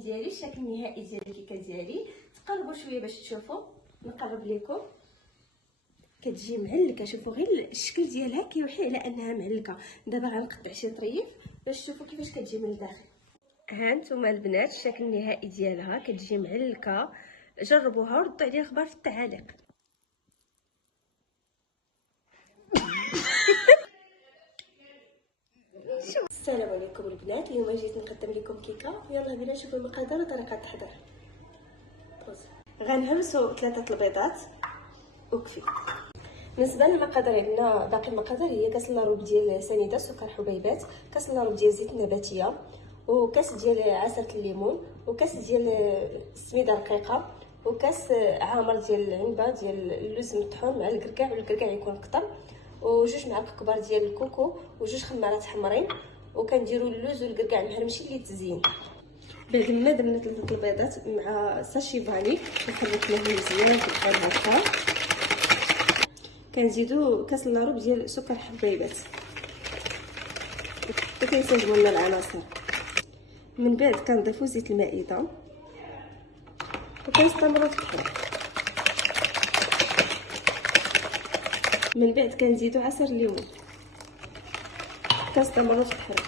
ديالي الشكل النهائي ديال الكيكه ديالي. تقربوا شويه باش تشوفوا. نقرب لكم. كتجي معلكه، شوفوا غير الشكل ديالها كيوحي على انها معلكه. دابا غنقطع شي طريف باش تشوفوا كيفاش كتجي من الداخل. ها نتوما البنات الشكل النهائي ديالها كتجي معلكه. جربوها وردوا عليا اخبار في التعاليق. السلام عليكم البنات، اليوم جيت نقدم لكم كيكه. يلا بينا نشوفوا المقادير وطريقه التحضير. غنهرسوا 3 البيضات وكفي. بالنسبه للمقادير عندنا باقي المقادير هي كاس الا ربع ديال سنيده سكر حبيبات، كاس الا ربع ديال زيت النباتيه، وكاس ديال عصير الليمون، وكاس ديال السميده رقيقه، وكاس عامر ديال العنبه ديال اللوز مطحون مع الكركاع، والكركاع يكون كتر، وجوج معالق كبار ديال الكوكو، وجوج خمارات حمرين، وكنديروا اللوز والكركاع المهرمشي للتزيين. بعد ما درنا 3 البيضات مع ساشي فاني وخلطناهم مزيان في البال هكا، كنزيدوا كاس الا ربع ديال سكر حبيبات، وكنسجلوا لنا العناصر. من بعد كنضيفوا زيت المائده وكنستمروا في التحريك. من بعد كنزيدوا عصير الليمون، كنستمروا في التحريك.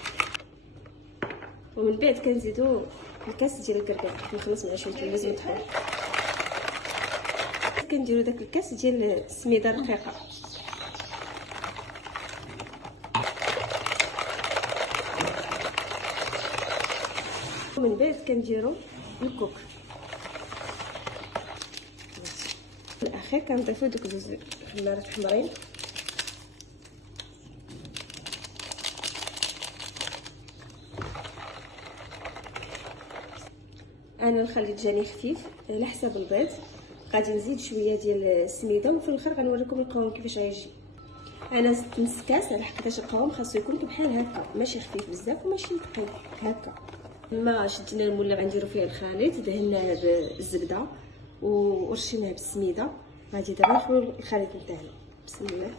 ومن بعد كنزيدوا الكاس ديال الكركاع مخلص مع شويه اللوز مطحون. كنديروا داك الكاس ديال السميده الرقيقه، ومن بعد كنديروا الكوك. في الاخير كنضيفوا دوك 2 خمارات حمرين. انا الخليط جاني خفيف على حساب البيض، غادي نزيد شويه ديال السميده، وفي الاخر غنوريكم القوام كيفاش غيجي. انا زدت نص كاس على حقاش القوام خاصو يكون بحال هكا، ماشي خفيف بزاف وماشي ثقيل هكا. ما شدنا المول اللي غنديروا فيه الخليط دهناه بالزبده ورشيناه بالسميده. غادي دابا نخويو الخليط نتاعنا. بسم الله.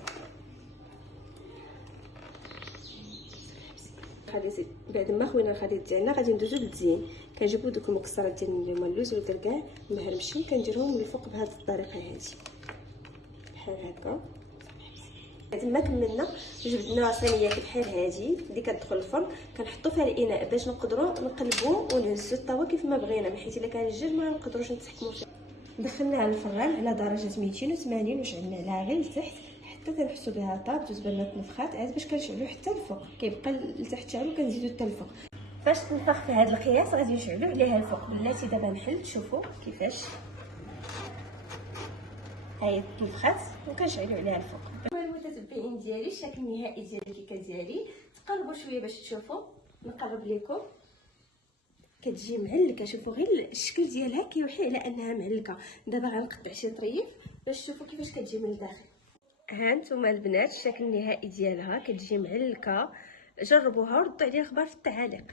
بعد ما خوينا الخليط ديالنا غادي ندوزو للتزيين. كنجيبو دوك المكسرات ديال اللي هما اللوز والكركاع مهرمشين، كنديرهم من الفوق بهذه الطريقه هذه بحال هكا. بعد ما كملنا جبدنا صينيه بحال هذه اللي كتدخل الفرن، كنحطو فيها الاناء باش نقدروا نقلبوه ونهزو الطاوه كيف ما بغينا، حيت الا كان الجاج ما نقدروش نتحكموا فيه. دخلناها للفران على درجه 280 وشعلنا عليها غير لتحت حتى كنحسوا بها طاب. دوز بالنا تنفخات عاد باش كنشعلو حتى الفوق، كيبقى لتحت شعلو كنزيدو حتى الفوق. باش تنفخ في هذا القياس غادي نشعلو عليها الفوق. بلاتي دابا نحل تشوفوا كيفاش هاي طبخات وكنشعلو عليها الفوق. المتتبعين ديالي الشكل النهائي ديال الكيكه ديالي. تقربوا شويه باش تشوفوا. نقرب لكم. كتجي معلكه، شوفوا غير الشكل ديالها كيوحي على انها معلكه. دابا غنقطع شي طريف باش تشوفوا كيفاش كتجي من الداخل. ها نتوما البنات الشكل النهائي ديالها كتجي معلكه. جربوها وردوا عليا اخبار في التعاليق.